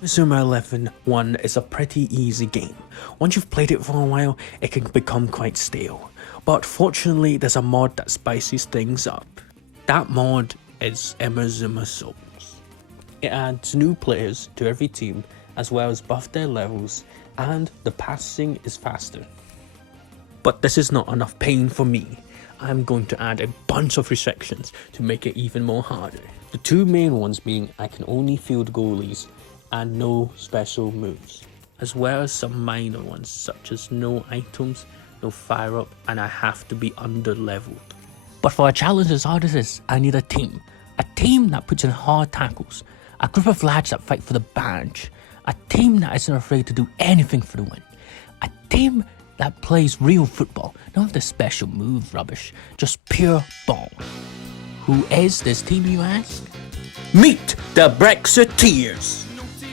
Inazuma 11 1 is a pretty easy game. Once you've played it for a while, it can become quite stale. But fortunately, there's a mod that spices things up. That mod is Inazuma Souls. It adds new players to every team, as well as buff their levels, and the passing is faster. But this is not enough pain for me. I'm going to add a bunch of restrictions to make it even more harder. The two main ones being I can only field goalies and no special moves, as well as some minor ones such as no items, no fire up, and I have to be underleveled. But for a challenge as hard as this, I need a team that puts in hard tackles, a group of lads that fight for the badge, a team that isn't afraid to do anything for the win, a team that plays real football, not the special move rubbish, just pure ball. Who is this team, you ask? Meet the Brexiteers!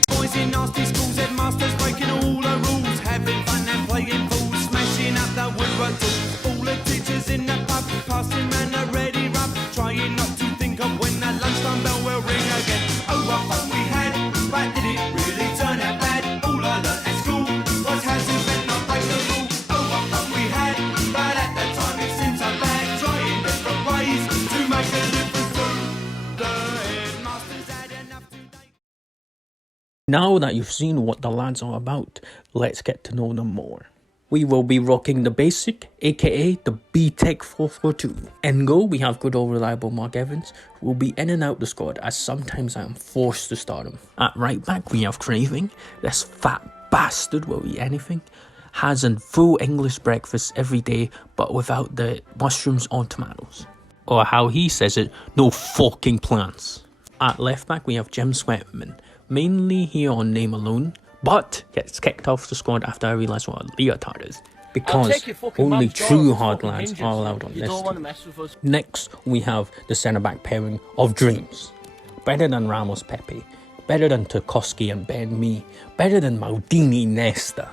Boys in nasty schools, headmasters breaking all the rules, having fun and playing fools, smashing up the woodwork tools. All the teachers in the pub, passing round a ready rub, trying not to think of when the lunchtime bell will ring again. Oh, what fun we had, but did it really turn out bad? All I learnt at school was how to bet not break the rule. Oh, what fun we had, but at that time it seemed so bad, trying different ways to make a difference too. The headmasters had enough today. Now that you've seen what the lads are about, let's get to know them more. We will be rocking the basic, aka the B-Tech 442. In goal, we have good old reliable Mark Evans, who will be in and out the squad as sometimes I am forced to start him. At right back, we have Craving. This fat bastard will eat anything. Has a full English breakfast every day, but without the mushrooms or tomatoes. Or how he says it, no fucking plants. At left back, we have Jim Sweatman. Mainly here on name alone, but gets kicked off the squad after I realise what a leotard is. Because only true hard lads are allowed on this team. Next, we have the centre-back pairing of dreams. Better than Ramos Pepe, better than Tarkowski and Ben Mee, better than Maldini Nesta.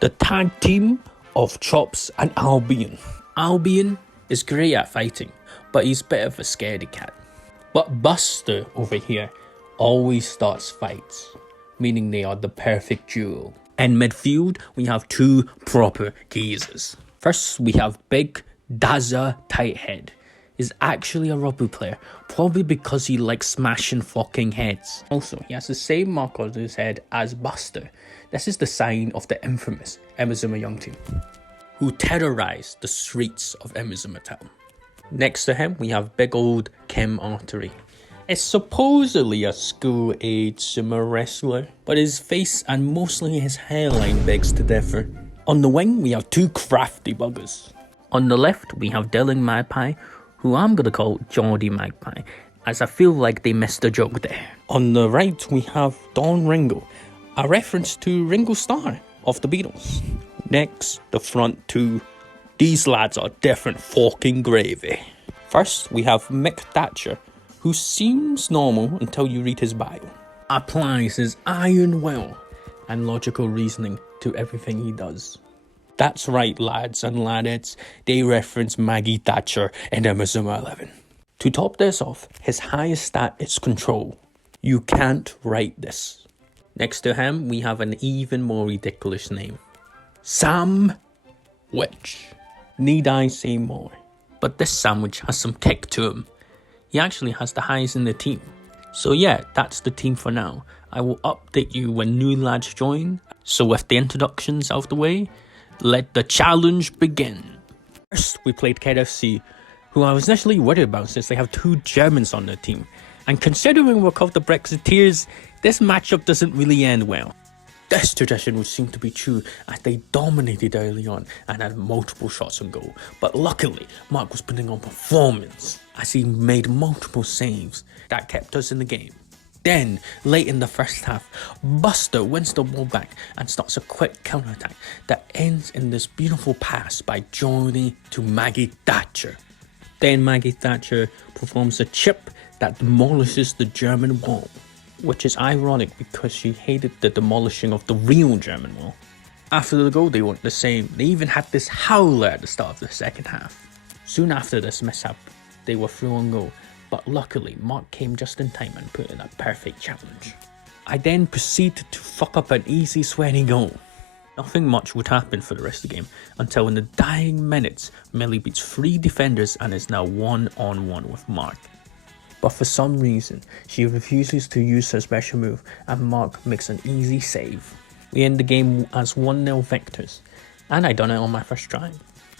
The tag team of Chops and Albion. Albion is great at fighting, but he's a bit of a scaredy cat. But Buster over here always starts fights, meaning they are the perfect duo. In midfield, we have two proper geezers. First, we have Big Dazza Tighthead. He's actually a rugby player, probably because he likes smashing fucking heads. Also, he has the same mark on his head as Buster. This is the sign of the infamous Inazuma Young team, who terrorized the streets of Inazuma Town. Next to him, we have big old Kim Artery. It's supposedly a school-age sumo wrestler, but his face and mostly his hairline begs to differ. On the wing, we have two crafty buggers. On the left, we have Dylan Magpie, who I'm gonna call Geordie Magpie, as I feel like they missed a joke there. On the right, we have Don Ringo, a reference to Ringo Starr of the Beatles. Next, the front two. These lads are different fucking gravy. First, we have Mick Thatcher, who seems normal until you read his bio. Applies his iron will and logical reasoning to everything he does. That's right, lads and ladettes, they reference Maggie Thatcher in Inazuma 11. To top this off, his highest stat is control. You can't write this. Next to him, we have an even more ridiculous name. Sam Witch. Need I say more? But this sandwich has some kick to him. He actually has the highest in the team. So yeah, that's the team for now. I will update you when new lads join. So with the introductions out of the way, let the challenge begin. First, we played KFC, who I was initially worried about since they have two Germans on their team. And considering we're called the Brexiteers, this matchup doesn't really end well. This tradition would seem to be true as they dominated early on and had multiple shots on goal. But luckily, Mark was putting on performance as he made multiple saves that kept us in the game. Then, late in the first half, Buster wins the ball back and starts a quick counter-attack that ends in this beautiful pass by Johnny to Maggie Thatcher. Then Maggie Thatcher performs a chip that demolishes the German wall, which is ironic because she hated the demolishing of the real German wall. After the goal, they weren't the same. They even had this howler at the start of the second half. Soon after this mishap, they were through on goal, but luckily Mark came just in time and put in a perfect challenge. I then proceeded to fuck up an easy sweaty goal. Nothing much would happen for the rest of the game until in the dying minutes, Millie beats 3 defenders and is now 1-on-1 with Mark. But for some reason, she refuses to use her special move and Mark makes an easy save. We end the game as 1-0 victors, and I done it on my first try.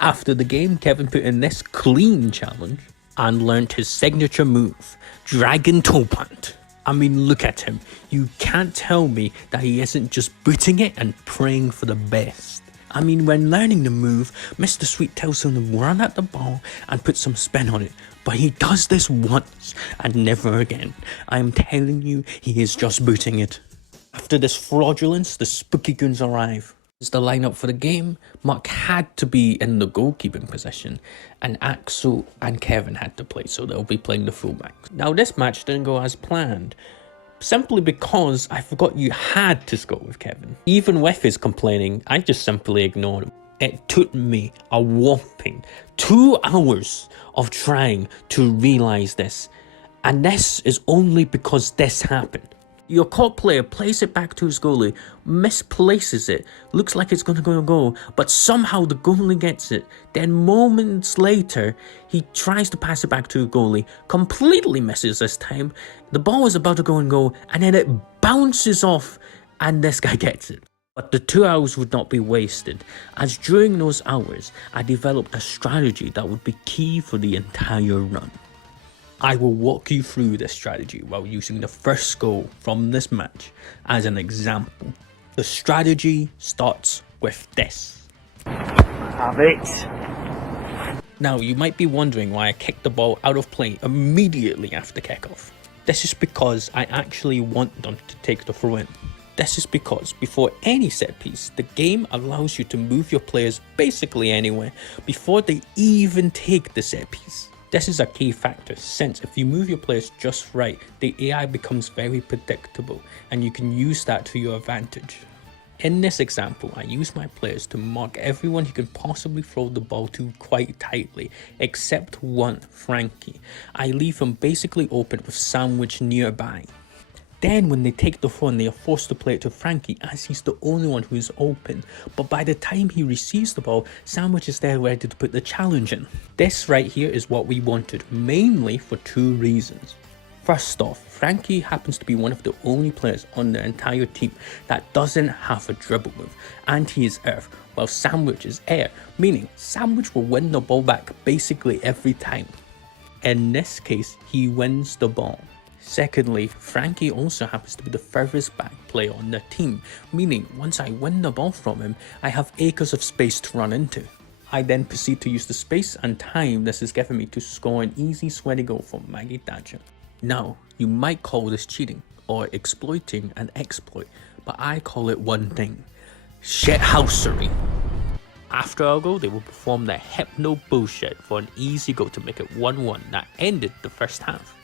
After the game, Kevin put in this clean challenge and learnt his signature move, Dragon Toe Punt. I mean, look at him. You can't tell me that he isn't just booting it and praying for the best. I mean, when learning the move, Mr. Sweet tells him to run at the ball and put some spin on it. But he does this once and never again. I'm telling you, he is just booting it. After this fraudulence, the spooky goons arrive. As the lineup for the game, Mark had to be in the goalkeeping position, and Axel and Kevin had to play, so they'll be playing the fullbacks. Now this match didn't go as planned, simply because I forgot you had to score with Kevin. Even with his complaining, I just simply ignored him. It took me a whopping 2 hours of trying to realise this, and this is only because this happened. Your caught player plays it back to his goalie, misplaces it, looks like it's going to go a goal, but somehow the goalie gets it. Then moments later, he tries to pass it back to the goalie, completely misses this time. The ball is about to go and goal, and then it bounces off, and this guy gets it. But the 2 hours would not be wasted, as during those hours, I developed a strategy that would be key for the entire run. I will walk you through this strategy while using the first goal from this match as an example. The strategy starts with this. Have it. Now you might be wondering why I kicked the ball out of play immediately after kickoff. This is because I actually want them to take the throw in. This is because before any set piece, the game allows you to move your players basically anywhere before they even take the set piece. This is a key factor, since if you move your players just right, the AI becomes very predictable and you can use that to your advantage. In this example, I use my players to mark everyone he can possibly throw the ball to quite tightly, except one, Frankie. I leave him basically open with Sandwich nearby. Then when they take the throw, they are forced to play it to Frankie as he's the only one who is open. But by the time he receives the ball, Sandwich is there ready to put the challenge in. This right here is what we wanted, mainly for 2 reasons. First off, Frankie happens to be one of the only players on the entire team that doesn't have a dribble move, and he is earth, while Sandwich is air, meaning Sandwich will win the ball back basically every time. In this case, he wins the ball. Secondly, Frankie also happens to be the furthest back player on the team, meaning once I win the ball from him, I have acres of space to run into. I then proceed to use the space and time this has given me to score an easy sweaty goal from Maggie Thatcher. Now, you might call this cheating or exploiting an exploit, but I call it one thing: shithousery. After our goal, they will perform their hypno bullshit for an easy goal to make it 1-1 that ended the first half.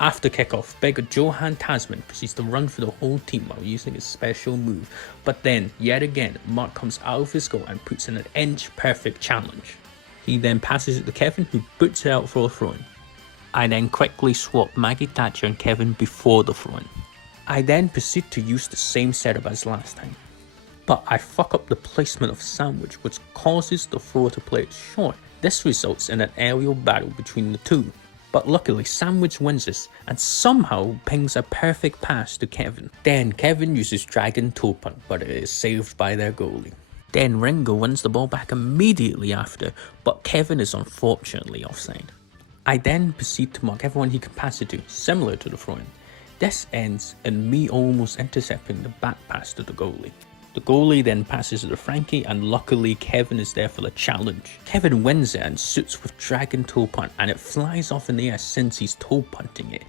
After kickoff, big Johan Tasman proceeds to run for the whole team while using his special move, but then, yet again, Mark comes out of his goal and puts in an inch-perfect challenge. He then passes it to Kevin, who puts it out for a throw-in. I then quickly swap Maggie Thatcher and Kevin before the throw-in. I then proceed to use the same setup as last time, but I fuck up the placement of Sandwich, which causes the thrower to play it short. This results in an aerial battle between the two. But luckily, Sandwich wins this and somehow pings a perfect pass to Kevin. Then Kevin uses Dragon Toe Punt, but it is saved by their goalie. Then Ringo wins the ball back immediately after, but Kevin is unfortunately offside. I then proceed to mark everyone he can pass it to, similar to the throw-in. This ends in me almost intercepting the back pass to the goalie. The goalie then passes it to Frankie, and luckily Kevin is there for the challenge. Kevin wins it and shoots with Dragon Toe Punt, and it flies off in the air since he's toe punting it.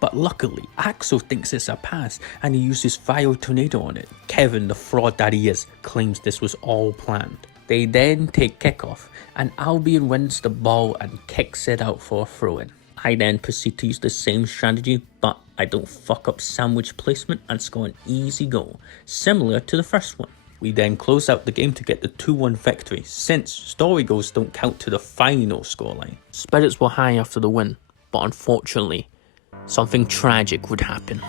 But luckily, Axel thinks it's a pass and he uses Fire Tornado on it. Kevin, the fraud that he is, claims this was all planned. They then take kickoff, and Albion wins the ball and kicks it out for a throw-in. I then proceed to use the same strategy, but I don't fuck up Sandwich placement and score an easy goal, similar to the first one. We then close out the game to get the 2-1 victory, since story goals don't count to the final scoreline. Spirits were high after the win, but unfortunately, something tragic would happen.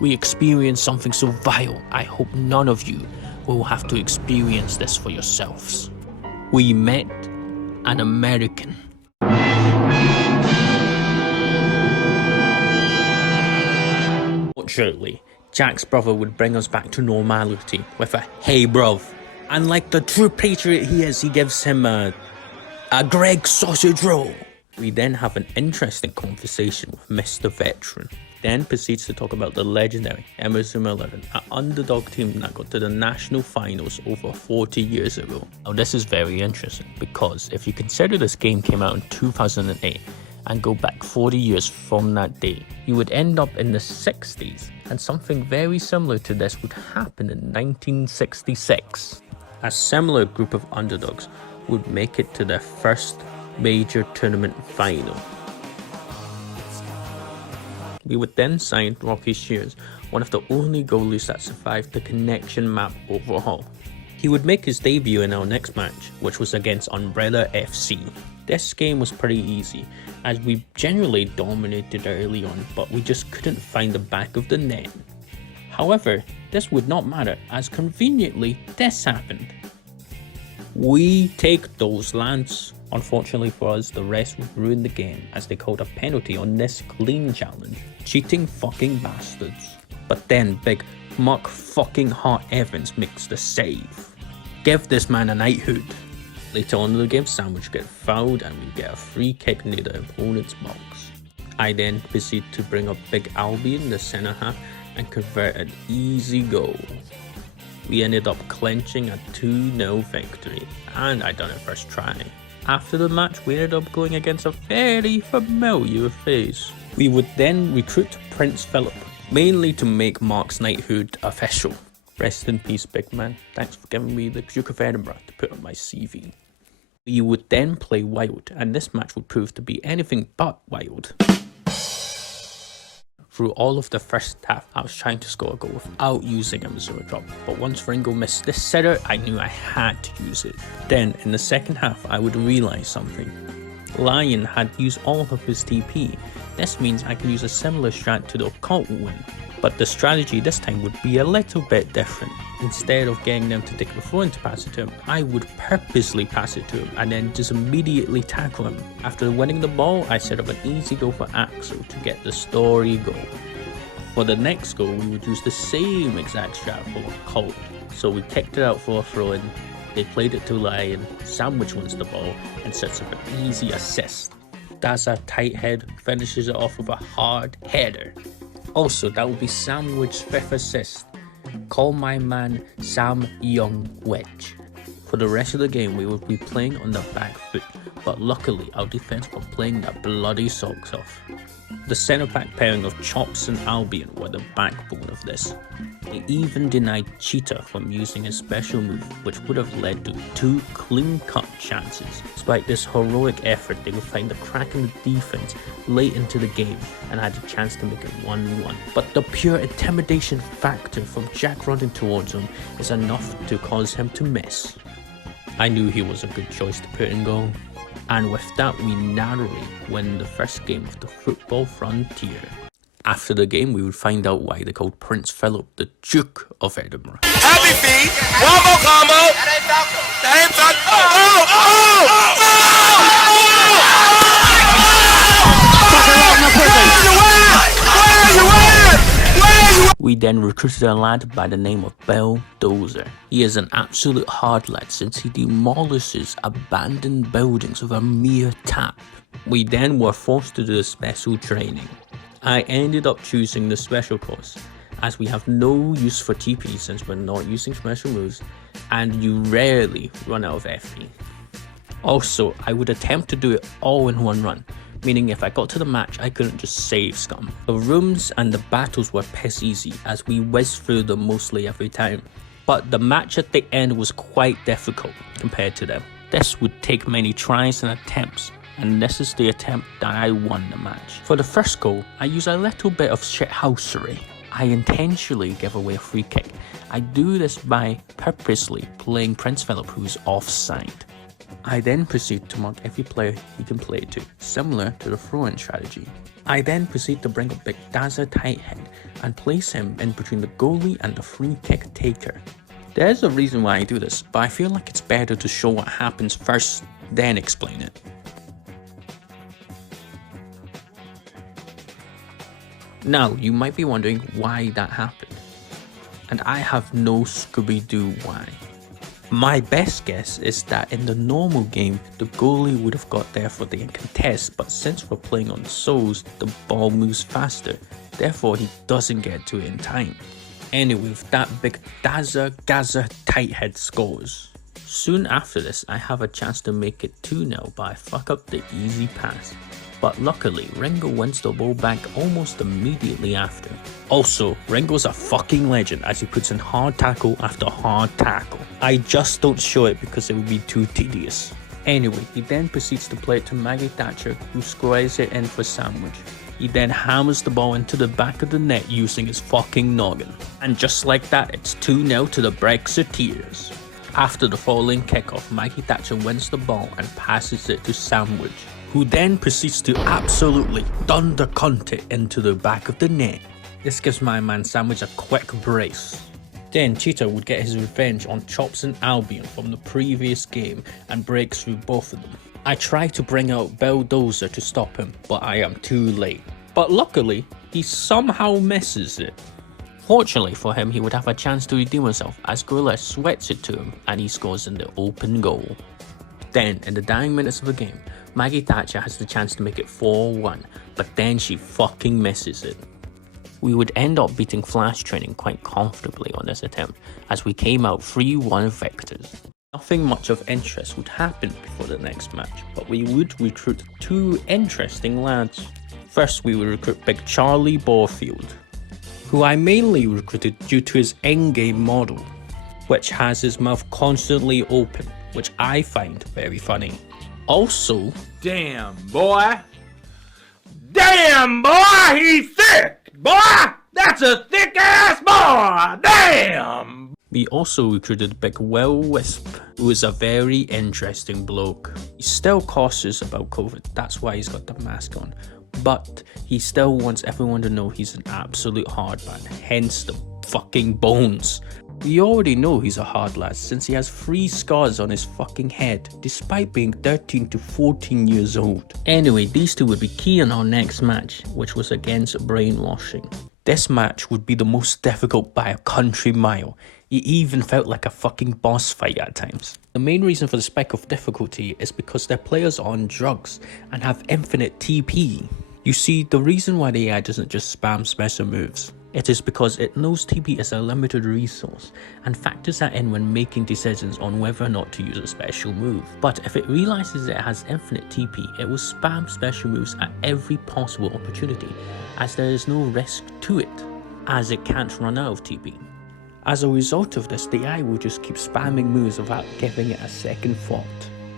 We experienced something so vile, I hope none of you will have to experience this for yourselves. We met an American. Fortunately, Jack's brother would bring us back to normality with a "Hey bruv." And like the true patriot he is, he gives him a Greg sausage roll. We then have an interesting conversation with Mr. Veteran. Then proceeds to talk about the legendary Inazuma 11, an underdog team that got to the national finals over 40 years ago. Now this is very interesting because if you consider this game came out in 2008 and go back 40 years from that day, you would end up in the 60s, and something very similar to this would happen in 1966. A similar group of underdogs would make it to their first major tournament final. We would then sign Rocky Shears, one of the only goalies that survived the connection map overhaul. He would make his debut in our next match, which was against Umbrella FC. This game was pretty easy, as we generally dominated early on, but we just couldn't find the back of the net. However, this would not matter, as conveniently this happened. We take those lands. Unfortunately for us, the rest would ruin the game as they called a penalty on this clean challenge. Cheating fucking bastards. But then big Mark fucking Hart Evans makes the save. Give this man a knighthood. Later on in the game, Sam would get fouled and we get a free kick near the opponent's box. I then proceed to bring up Big Albion, the centre half, and convert an easy goal. We ended up clenching a 2-0 victory, and I done it first try. After the match, we ended up going against a very familiar face. We would then recruit Prince Philip, mainly to make Mark's knighthood official. Rest in peace, big man. Thanks for giving me the Duke of Edinburgh to put on my CV. We would then play wild, and this match would prove to be anything but wild. Through all of the first half, I was trying to score a goal without using a Missouri drop, but once Ringo missed this setter, I knew I had to use it. Then, in the second half, I would realise something. Lion had used all of his TP. This means I can use a similar strat to the occult win, but the strategy this time would be a little bit different. Instead of getting them to take the throw in to pass it to him, I would purposely pass it to him and then just immediately tackle him. After winning the ball, I set up an easy goal for Axel to get the story goal. For the next goal, we would use the same exact strat for occult. So we kicked it out for a throw in, they played it to Lion, Sandwich wins the ball and sets up an easy assist. That's a tight head, finishes it off with a hard header. Also, that would be Sandwich's 5th assist. Call my man Sam Young Wedge. For the rest of the game, we would be playing on the back foot, but luckily our defense were playing their bloody socks off. The centre back pairing of Chops and Albion were the backbone of this. They even denied Cheetah from using his special move, which would have led to 2 clean-cut chances. Despite this heroic effort, they would find a crack in the defense late into the game and had a chance to make it 1-1. But the pure intimidation factor from Jack running towards him is enough to cause him to miss. I knew he was a good choice to put in goal. And with that, we narrowly win the first game of the football frontier. After the game, we would find out why they called Prince Philip the Duke of Edinburgh. Happy feet, one more combo. That ain't We then recruited a lad by the name of Bell Dozer. He is an absolute hard lad since he demolishes abandoned buildings with a mere tap. We then were forced to do a special training. I ended up choosing the special course, as we have no use for TP since we're not using special moves, and you rarely run out of FP. Also, I would attempt to do it all in one run, meaning if I got to the match, I couldn't just save scum. The rooms and the battles were piss easy, as we whizzed through them mostly every time. But the match at the end was quite difficult compared to them. This would take many tries and attempts, and this is the attempt that I won the match. For the first goal, I use a little bit of shithousery. I intentionally give away a free kick. I do this by purposely playing Prince Philip, who's offside. I then proceed to mark every player he can play to, similar to the throw-in strategy. I then proceed to bring up eg.Axel tight head and place him in between the goalie and the free kick taker. There's a reason why I do this, but I feel like it's better to show what happens first, then explain it. Now, you might be wondering why that happened, and I have no Scooby-Doo why. My best guess is that in the normal game, the goalie would have got there for the contest, but since we're playing on souls, the ball moves faster, therefore he doesn't get to it in time. Anyway, with that eg.Axel tight head scores. Soon after this, I have a chance to make it 2-0, but I fuck up the easy pass. But luckily, Ringo wins the ball back almost immediately after. Also, Ringo's a fucking legend as he puts in hard tackle after hard tackle. I just don't show it because it would be too tedious. Anyway, he then proceeds to play it to eg.Axel, who squares it in for sandwich. He then hammers the ball into the back of the net using his fucking noggin. And just like that, it's 2-0 to the brexiteers. After the falling kickoff, eg.Axel wins the ball and passes it to Sandwich, who then proceeds to absolutely thunder cunt it into the back of the net. This gives my man Sandwich a quick brace. Then Cheetah would get his revenge on Chops and Albion from the previous game and breaks through both of them. I try to bring out Bulldozer to stop him, but I am too late. But luckily, he somehow misses it. Fortunately for him, he would have a chance to redeem himself as Gorilla sweats it to him and he scores in the open goal. Then, in the dying minutes of the game, eg.Axel has the chance to make it 4-1, but then she fucking misses it. We would end up beating Flash Training quite comfortably on this attempt, as we came out 3-1 victors. Nothing much of interest would happen before the next match, but we would recruit two interesting lads. First, we would recruit Big Charlie Borfield, who I mainly recruited due to his endgame model, which has his mouth constantly open, which I find very funny. Also, Damn, boy. Damn, boy, he's thick. Boy, that's a thick ass boy. Damn. we also recruited Big Will Wisp, who is a very interesting bloke. He's still cautious about COVID, that's why he's got the mask on. But he still wants everyone to know he's an absolute hard man, hence the fucking bones. We already know he's a hard lad since he has 3 scars on his fucking head, despite being 13 to 14 years old. Anyway, these two would be key in our next match, which was against Brainwashing. This match would be the most difficult by a country mile. It even felt like a fucking boss fight at times. The main reason for the spike of difficulty is because their players are on drugs and have infinite TP. You see, the reason why the AI doesn't just spam special moves, it is because it knows TP is a limited resource and factors that in when making decisions on whether or not to use a special move. But if it realizes it has infinite TP, it will spam special moves at every possible opportunity, as there is no risk to it, as it can't run out of TP. As a result of this, the AI will just keep spamming moves without giving it a second thought.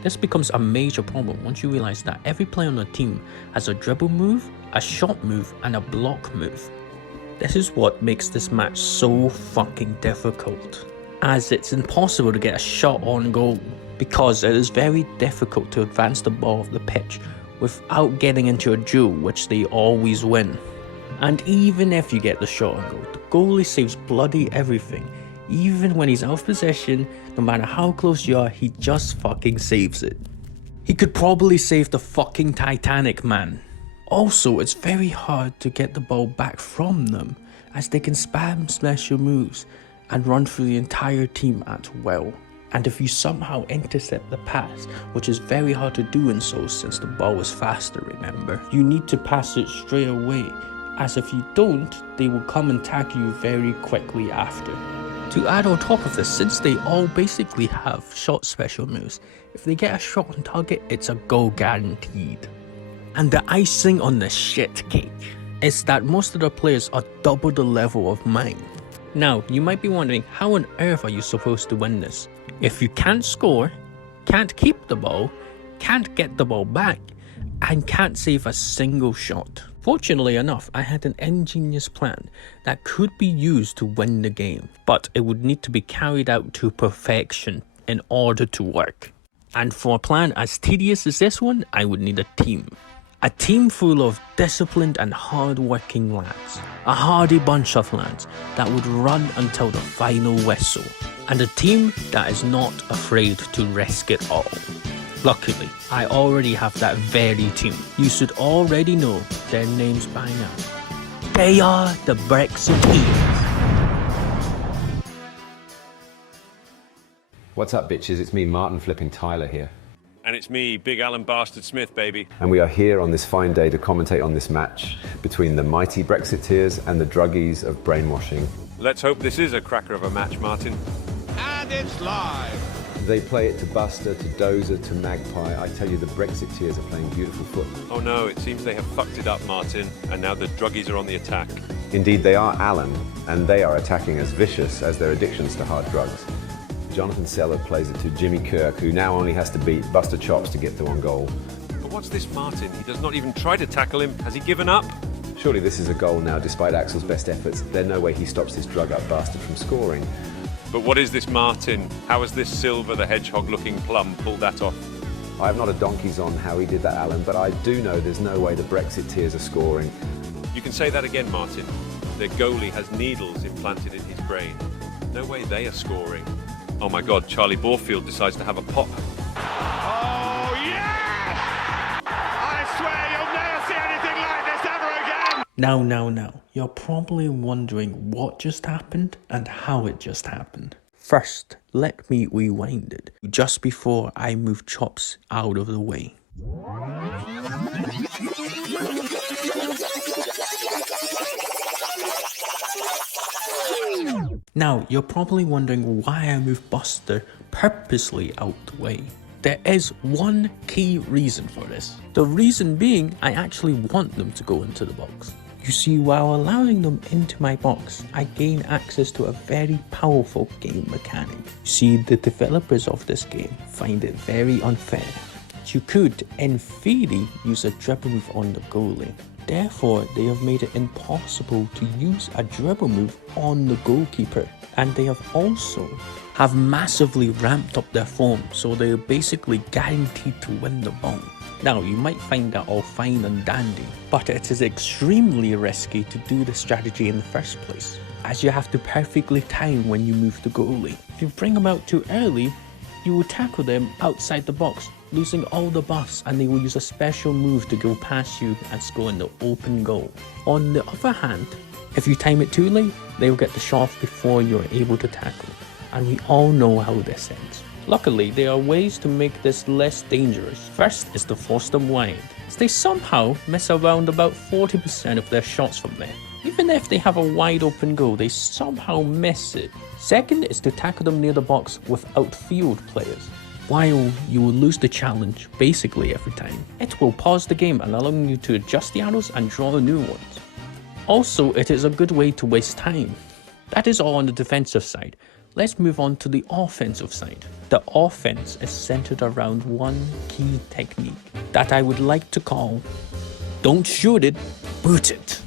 This becomes a major problem once you realize that every player on the team has a dribble move, a shot move, and a block move. This is what makes this match so fucking difficult, as it's impossible to get a shot on goal, because it is very difficult to advance the ball off the pitch without getting into a duel, which they always win. And even if you get the shot on goal, the goalie saves bloody everything. Even when he's out of possession, no matter how close you are, he just fucking saves it. He could probably save the fucking Titanic, man. Also, it's very hard to get the ball back from them, as they can spam special moves and run through the entire team at will. And if you somehow intercept the pass, which is very hard to do in Souls since the ball is faster, remember, you need to pass it straight away, as if you don't, they will come and tag you very quickly after. To add on top of this, since they all basically have shot special moves, if they get a shot on target, it's a goal guaranteed. And the icing on the shit cake is that most of the players are double the level of mine. Now, you might be wondering, how on earth are you supposed to win this? If you can't score, can't keep the ball, can't get the ball back, and can't save a single shot. Fortunately enough, I had an ingenious plan that could be used to win the game, but it would need to be carried out to perfection in order to work. And for a plan as tedious as this one, I would need a team. A team full of disciplined and hard-working lads. A hardy bunch of lads that would run until the final whistle. And a team that is not afraid to risk it all. Luckily, I already have that very team. You should already know their names by now. They are the Brexiteers. What's up, bitches? It's me, Martin flipping Tyler here. And it's me, Big Alan Bastard Smith, baby. And we are here on this fine day to commentate on this match between the mighty Brexiteers and the druggies of Brainwashing. Let's hope this is a cracker of a match, Martin. And it's live. They play it to Buster, to Dozer, to Magpie. I tell you, the Brexiteers are playing beautiful football. Oh no, it seems they have fucked it up, Martin, and now the druggies are on the attack. Indeed, they are Alan, and they are attacking as vicious as their addictions to hard drugs. Jonathan Seller plays it to Jimmy Kirk, who now only has to beat Buster Chops to get to one goal. But what's this, Martin? He does not even try to tackle him. Has he given up? Surely this is a goal now, despite Axel's best efforts. There's no way he stops this drug-up bastard from scoring. But what is this, Martin? How has this Silver the Hedgehog-looking plum pulled that off? I have not a donkey's on how he did that, Alan, but I do know there's no way the Brexiteers are scoring. You can say that again, Martin. Their goalie has needles implanted in his brain. No way they are scoring. Oh my God, Charlie Borfield decides to have a pop. Oh, yes! I swear you'll never see anything like this ever again! Now, you're probably wondering what just happened and how it just happened. First, let me rewind it, just before I move Chops out of the way. Now, you're probably wondering why I moved Buster purposely out the way. There is one key reason for this. The reason being, I actually want them to go into the box. You see, while allowing them into my box, I gain access to a very powerful game mechanic. You see, the developers of this game find it very unfair. You could, in theory, use a dribble move on the goalie. Therefore, they have made it impossible to use a dribble move on the goalkeeper. And they have also massively ramped up their form, so they are basically guaranteed to win the ball. Now, you might find that all fine and dandy, but it is extremely risky to do this strategy in the first place, as you have to perfectly time when you move the goalie. If you bring them out too early, you will tackle them outside the box, losing all the buffs, and they will use a special move to go past you and score in the open goal. On the other hand, if you time it too late, they will get the shot off before you are able to tackle, and we all know how this ends. Luckily, there are ways to make this less dangerous. First is to force them wide, as they somehow miss around about 40% of their shots from there. Even if they have a wide open goal, they somehow miss it. Second is to tackle them near the box with outfield players. While you will lose the challenge basically every time, it will pause the game and allowing you to adjust the arrows and draw new ones. Also, it is a good way to waste time. That is all on the defensive side. Let's move on to the offensive side. The offense is centered around one key technique that I would like to call, don't shoot it, boot it.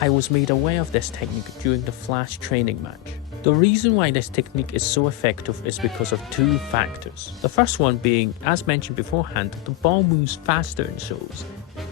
I was made aware of this technique during the Flash training match. The reason why this technique is so effective is because of two factors. The first one being, as mentioned beforehand, the ball moves faster in shows.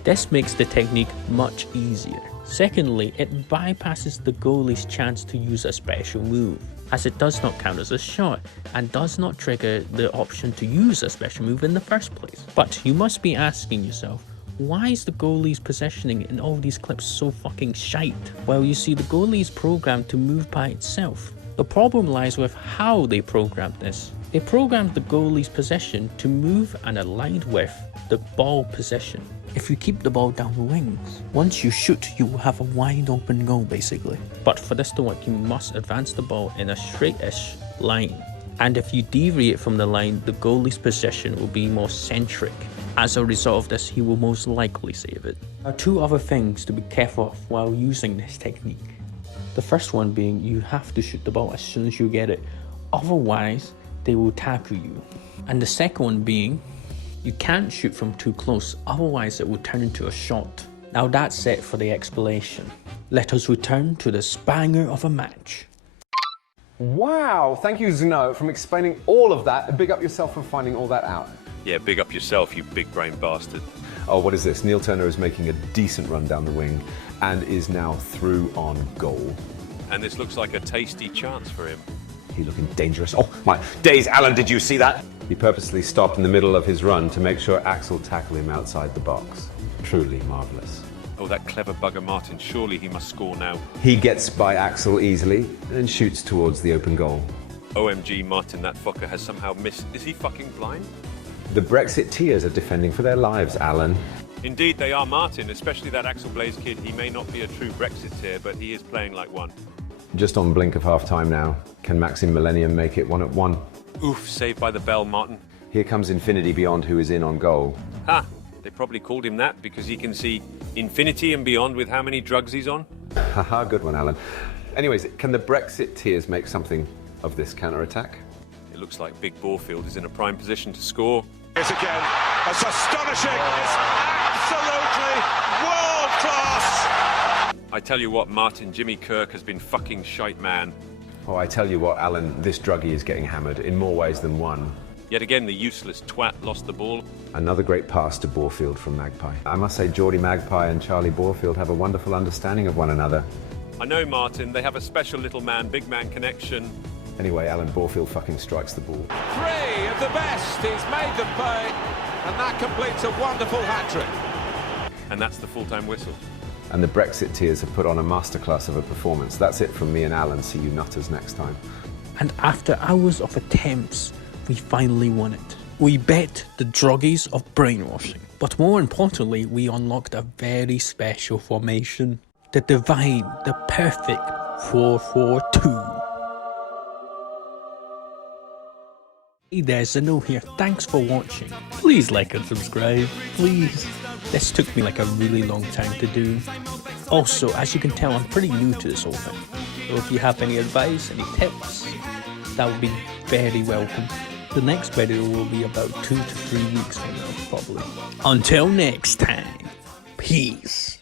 This makes the technique much easier. Secondly, it bypasses the goalie's chance to use a special move, as it does not count as a shot and does not trigger the option to use a special move in the first place. But you must be asking yourself, why is the goalie's positioning in all these clips so fucking shite? Well, you see, the goalie is programmed to move by itself. The problem lies with how they programmed this. They programmed the goalie's possession to move and aligned with the ball position. If you keep the ball down the wings, once you shoot, you will have a wide open goal basically. But for this to work, you must advance the ball in a straight-ish line. And if you deviate from the line, the goalie's possession will be more centric. As a result of this, he will most likely save it. There are two other things to be careful of while using this technique. The first one being, you have to shoot the ball as soon as you get it, otherwise they will tackle you. And the second one being, you can't shoot from too close, otherwise it will turn into a shot. Now that's it for the explanation. Let us return to the banger of a match. Wow, thank you Zknow for explaining all of that, and big up yourself for finding all that out. Yeah, big up yourself, you big brain bastard. Oh, what is this? Neil Turner is making a decent run down the wing and is now through on goal. And this looks like a tasty chance for him. He looking dangerous. Oh my days, Alan, did you see that? He purposely stopped in the middle of his run to make sure Axel tackled him outside the box. Truly marvellous. Oh, that clever bugger Martin, surely he must score now. He gets by Axel easily and shoots towards the open goal. OMG, Martin, that fucker has somehow missed. Is he fucking blind? The brexiteers are defending for their lives, Alan. Indeed, they are, Martin, especially that Axel Blaze kid. He may not be a true brexiteer, but he is playing like one. Just on blink of half-time now. Can Maxim Millennium make it 1-1? Oof, saved by the bell, Martin. Here comes Infinity Beyond, who is in on goal. Ha! They probably called him that because he can see infinity and beyond with how many drugs he's on. Haha, good one, Alan. Anyways, can the brexiteers make something of this counter-attack? It looks like Big Borfield is in a prime position to score. Yes, again. That's astonishing. It's absolutely world class. I tell you what, Martin, Jimmy Kirk has been fucking shite, man. Oh, I tell you what, Alan, this druggie is getting hammered in more ways than one. Yet again, the useless twat lost the ball. Another great pass to Borfield from Magpie. I must say, Geordie Magpie and Charlie Borfield have a wonderful understanding of one another. I know, Martin, they have a special little man, big man connection. Anyway, Alan, Borfield fucking strikes the ball. 3 of the best. He's made them pay, and that completes a wonderful hat-trick. And that's the full-time whistle. And the brexiteers have put on a masterclass of a performance. That's it from me and Alan. See you nutters next time. And after hours of attempts, we finally won it. We bet the druggies of brainwashing. But more importantly, we unlocked a very special formation. The divine, the perfect 4-4-2. Hey there, Zknow here. Thanks for watching. Please like and subscribe, please. This took me like a really long time to do. Also, as you can tell, I'm pretty new to this whole thing. So if you have any advice, any tips, that would be very welcome. The next video will be about 2 to 3 weeks from now, probably. Until next time, peace.